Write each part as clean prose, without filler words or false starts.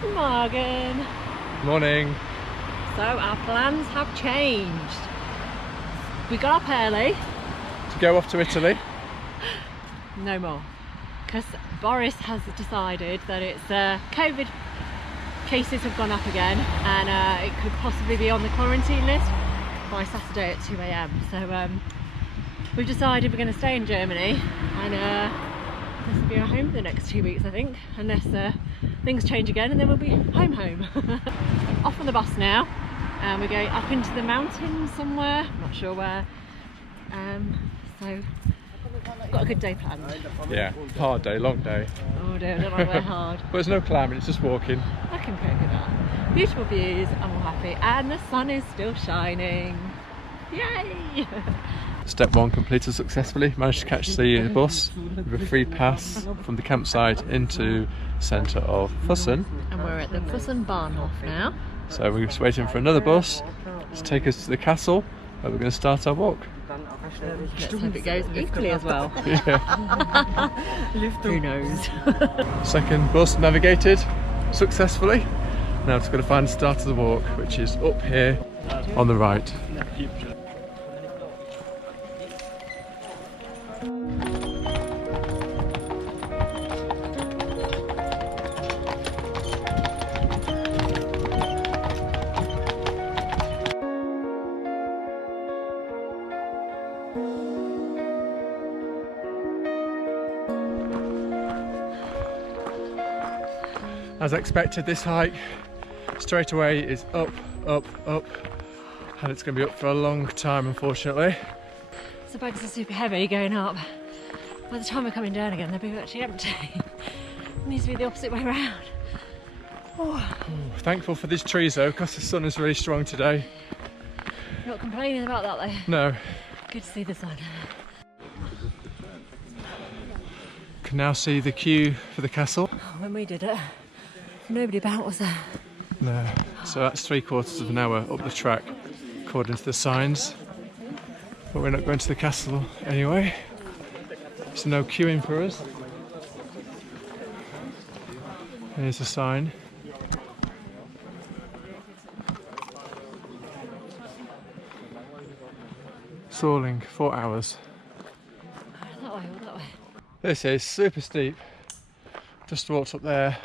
Good morning. Morning. So our plans have changed. We got up early. To go off to Italy? No more. Because Boris has decided that it's COVID cases have gone up again and it could possibly be on the quarantine list by Saturday at 2 AM. So we've decided we're going to stay in Germany and this will be our home for the next 2 weeks, I think, unless things change again, and then we'll be home. Off on the bus now, and we're going up into the mountains somewhere, I'm not sure where. So got a good day planned. Yeah, hard day, long day. Oh dear, I don't like where hard. But there's no climbing, it's just walking. I can cope with that. Beautiful views, I'm all happy, and the sun is still shining. Yay! Step 1 completed successfully. Managed to catch the bus with a free pass from the campsite into the centre of Fussen. And we're at the Fussen Bahnhof now. So we're just waiting for another bus to take us to the castle where we're going to start our walk. Let's hope it goes equally as well. Yeah. Who knows? Second bus navigated successfully. Now just got to find the start of the walk, which is up here on the right. As expected, this hike straight away is up, up, up, and it's going to be up for a long time, unfortunately. The bags are super heavy going up. By the time we're coming down again, they'll be actually empty. It needs to be the opposite way around. Oh. Thankful for these trees though, because the sun is really strong today. You're not complaining about that though? No. Good to see the sun. Can now see the queue for the castle. When we did it, nobody about was there. No. So that's 3/4 of an hour up the track, according to the signs. But we're not going to the castle anyway. So no queuing for us. Here's a sign. Sauling, 4 hours. That way, that way. This is super steep. Just walked up there.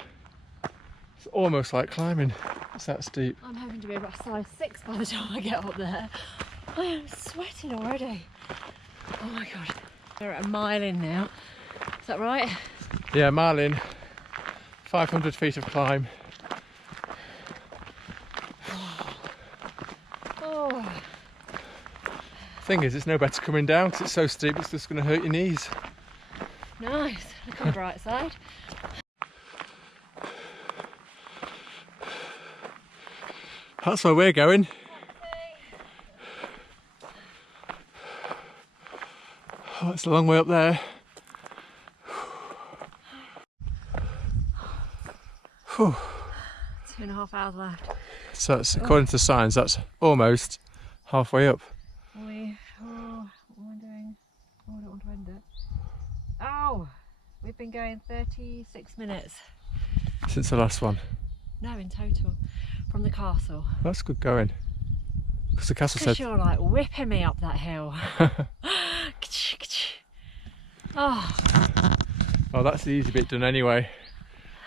It's almost like climbing. It's that steep. I'm hoping to be about size 6 by the time I get up there. I am sweating already. Oh my god. We're at a mile in now. Is that right? Yeah, mile in. 500 feet of climb. Oh. Thing is, it's no better coming down because it's so steep, it's just going to hurt your knees. Nice. Look on the bright side. That's where we're going. Oh, it's a long way up there. 2.5 hours left. So that's, according to the signs, that's almost halfway up. What am I doing? Oh, I don't want to end it. Oh, we've been going 36 minutes. Since the last one. No, in total, from the castle. That's good going. Because the castle said... You're like whipping me up that hill. Oh. Well, that's the easy bit done anyway.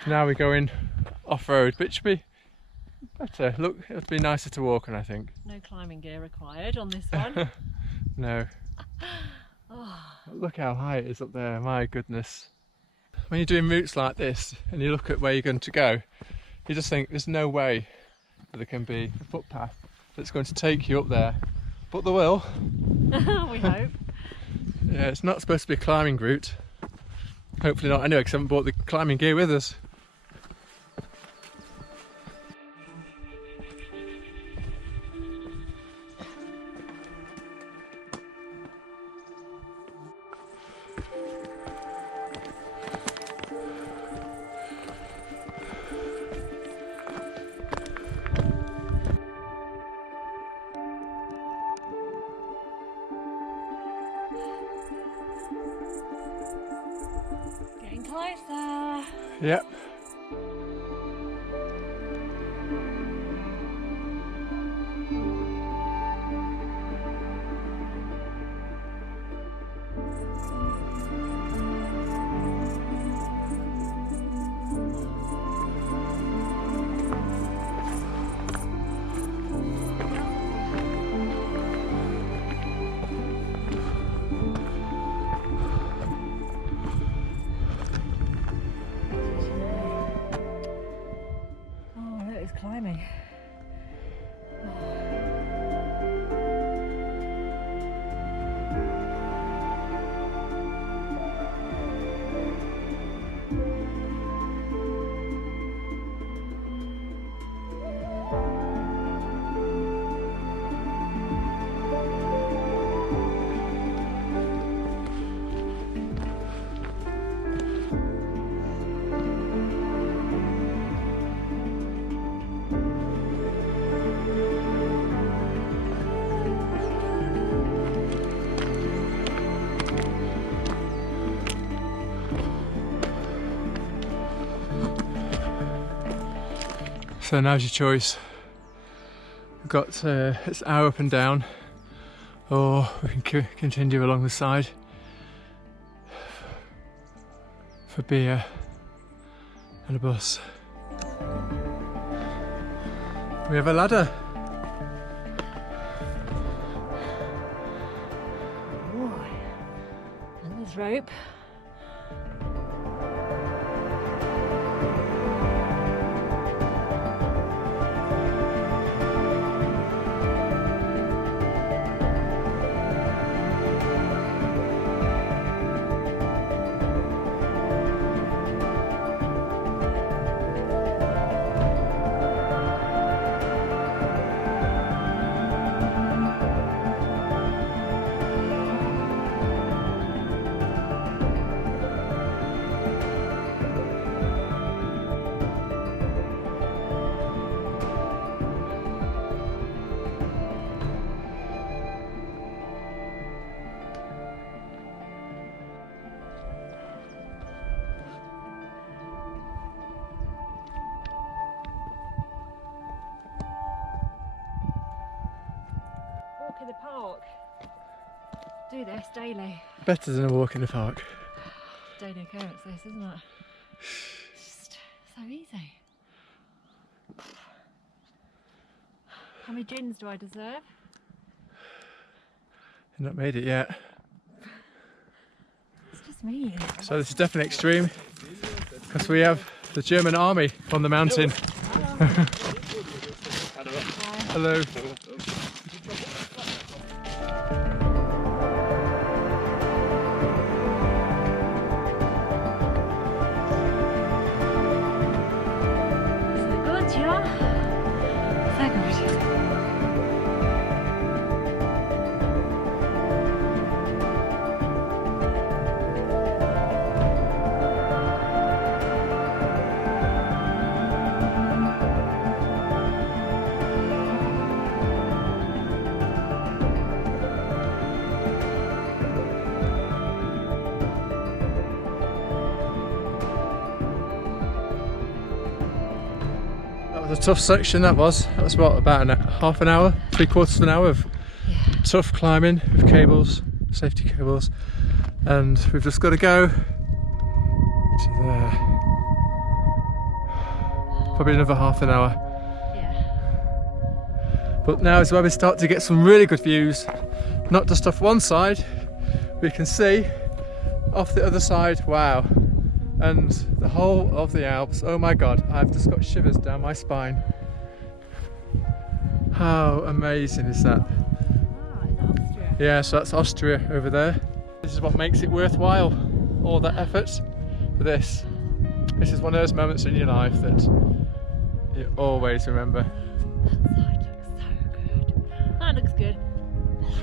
Now we're going off-road, which should be better. Look, it'll be nicer to walk on, I think. No climbing gear required on this one. No. Oh. Look how high it is up there, my goodness. When you're doing routes like this and you look at where you're going to go, you just think there's no way that there can be a footpath that's going to take you up there. But there will. We hope. Yeah, it's not supposed to be a climbing route. Hopefully not anyway, because I haven't brought the climbing gear with us. Getting closer. Yep. So now's your choice. We've got it's hour up and down, or we can continue along the side for beer and a bus. We have a ladder. Ooh. And there's rope. Walk in the park. Do this daily. Better than a walk in the park. Daily occurrence this, isn't it? It's just so easy. How many gins do I deserve? You've not made it yet. It's just me. So this is definitely extreme because we have the German army on the mountain. Hello. Good, ja? Sehr gut. That was a tough section, that was. That was what, about half an hour, 3/4 of an hour of tough climbing with cables, safety cables. And we've just got to go to there. Probably another half an hour. Yeah. But now is where we start to get some really good views. Not just off one side, we can see off the other side, wow. And the whole of the Alps, oh my god, I've just got shivers down my spine. How amazing is that? Ah, is that Austria? Yeah, so that's Austria over there. This is what makes it worthwhile, all that effort for this. This is one of those moments in your life that you always remember. That side looks so good. That looks good.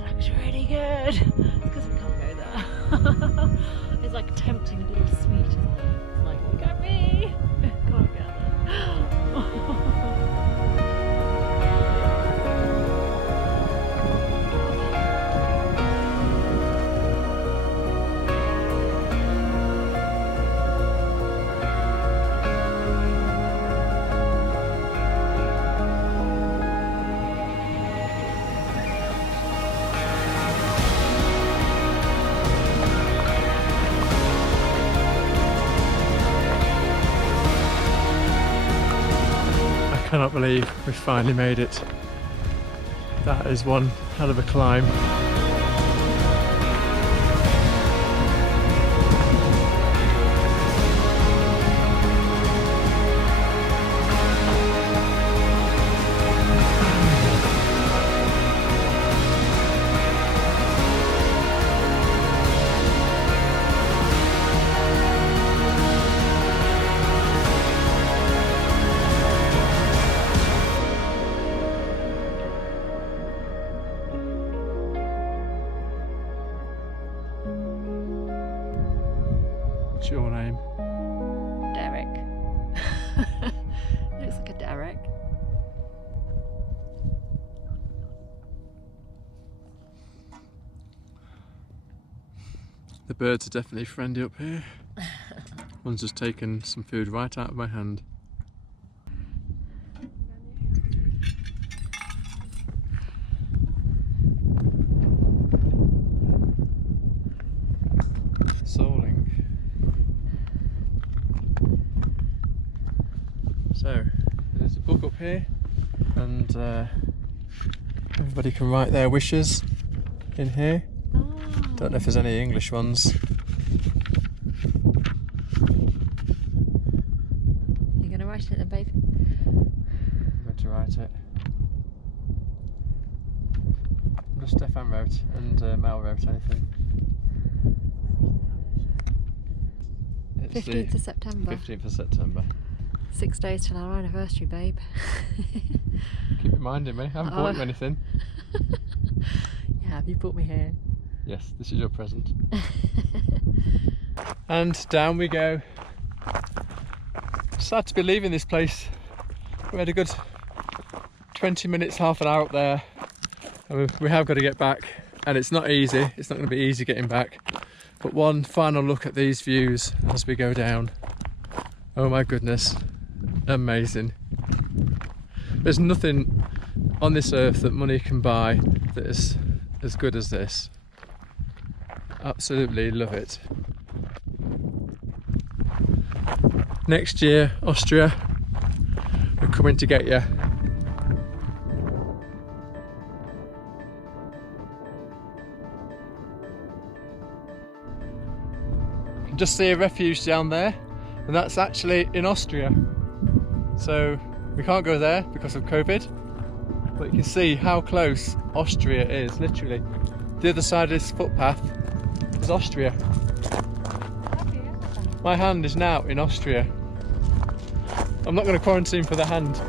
That looks really good. It's because we can't go there. It's like tempting and little sweet, isn't it? It's like, look at me. Can't get there. I cannot believe we finally made it. That is one hell of a climb. What's your name? Derek. Looks like a Derek. The birds are definitely friendly up here. One's just taken some food right out of my hand. Sauling. So, there's a book up here, and everybody can write their wishes in here. Don't know if there's any English ones. You're going to write it then, babe? I'm going to write it. Just Stefan wrote, and Mel wrote anything. It's 15th of September. 15th of September. 6 days till our anniversary, babe. Keep reminding me, I haven't bought you anything. Yeah, have you brought me here? Yes, this is your present. And down we go. Sad to be leaving this place. We had a good 20 minutes, half an hour up there. And we have got to get back, and it's not easy. It's not going to be easy getting back. But one final look at these views as we go down. Oh my goodness, amazing. There's nothing on this earth that money can buy that is as good as this. Absolutely love it. Next year, Austria, we're coming to get you. You can just see a refuge down there, and that's actually in Austria. So we can't go there because of COVID, but you can see how close Austria is, literally. The other side of this footpath is Austria. My hand is now in Austria. I'm not going to quarantine for the hand.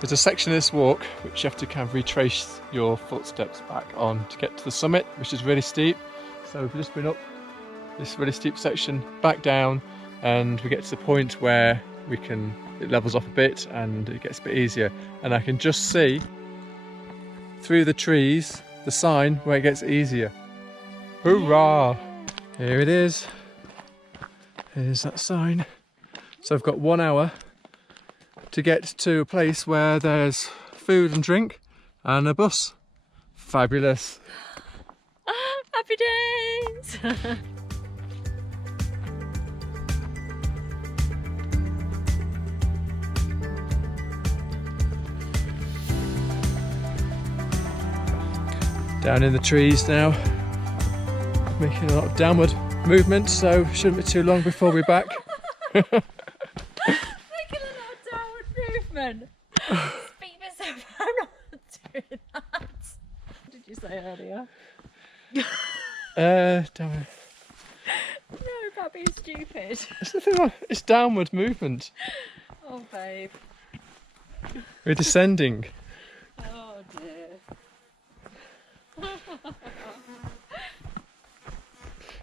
There's a section of this walk which you have to kind of retrace your footsteps back on to get to the summit, which is really steep. So we've just been up this really steep section, back down, and we get to the point where it levels off a bit and it gets a bit easier. And I can just see through the trees the sign where it gets easier. Hoorah! Here it is. Here's that sign. So I've got 1 hour to get to a place where there's food and drink and a bus. Fabulous. Happy days! Down in the trees now, making a lot of downward movement, so shouldn't be too long before we're back. Movement. Speak yourself, I'm not doing that. What did you say earlier? Damn it. No, about being stupid. It's nothing wrong. It's downward movement. Oh, babe. We're descending. Oh, dear.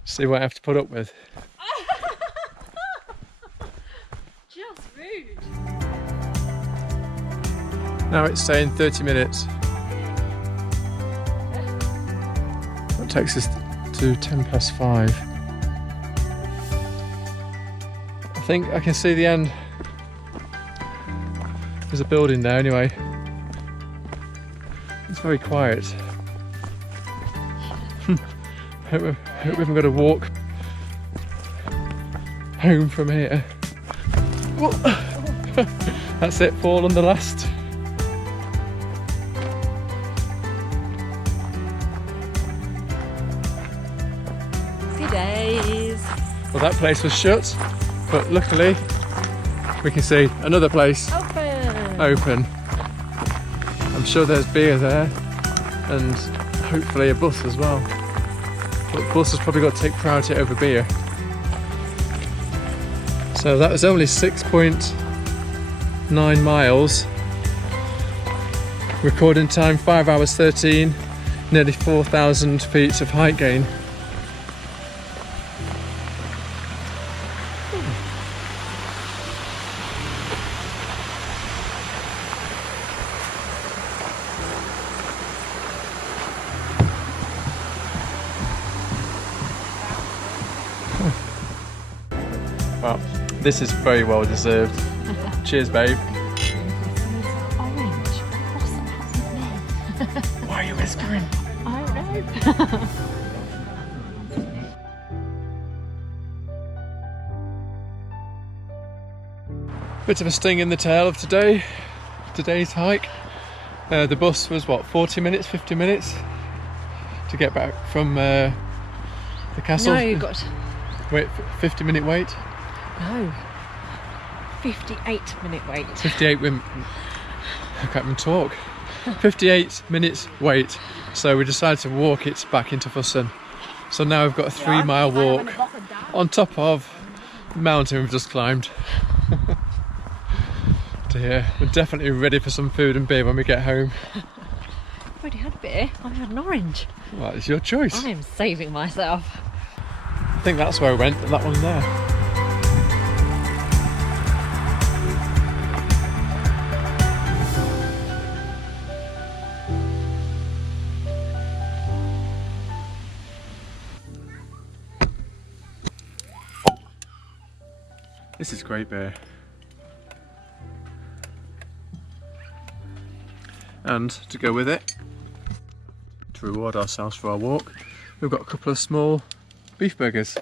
See what I have to put up with. Just rude. Now it's saying 30 minutes. That takes us to 5:10. I think I can see the end. There's a building there anyway. It's very quiet. Hope we haven't got to walk home from here. That's it, fall on the last. Happy days. Well, that place was shut, but luckily we can see another place open. I'm sure there's beer there and hopefully a bus as well. But the bus has probably got to take priority over beer. So that was only 6.9 miles. Recording time 5 hours 13, nearly 4,000 feet of height gain. Well, this is very well deserved. Cheers, babe. Orange. What's happening? Why are you whispering? I don't know. Bit of a sting in the tail of today's hike. The bus was what, 40 minutes, 50 minutes to get back from the castle? No, you got... Wait, 50-minute wait? No. 58-minute wait. 58 minutes. I can't even talk. 58 minutes wait. So we decided to walk it back into Fussen. So now we've got a 3-mile walk on top of the mountain we've just climbed. To here. We're definitely ready for some food and beer when we get home. I've already had a beer. I've had an orange. Well, it's your choice. I am saving myself. I think that's where we went, that one there. This is great beer. And to go with it, to reward ourselves for our walk, we've got a couple of small beef burgers.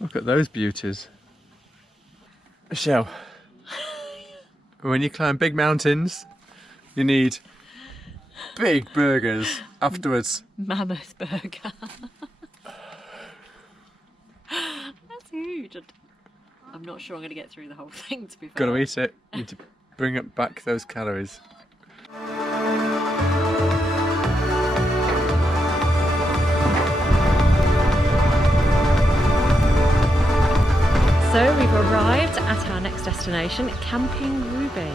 Look at those beauties. Michelle, when you climb big mountains, you need big burgers afterwards. Mammoth burger. That's huge. I'm not sure I'm going to get through the whole thing, to be fair. Got to eat it. You need to bring up back those calories. So we've arrived at our next destination, Camping Ruby.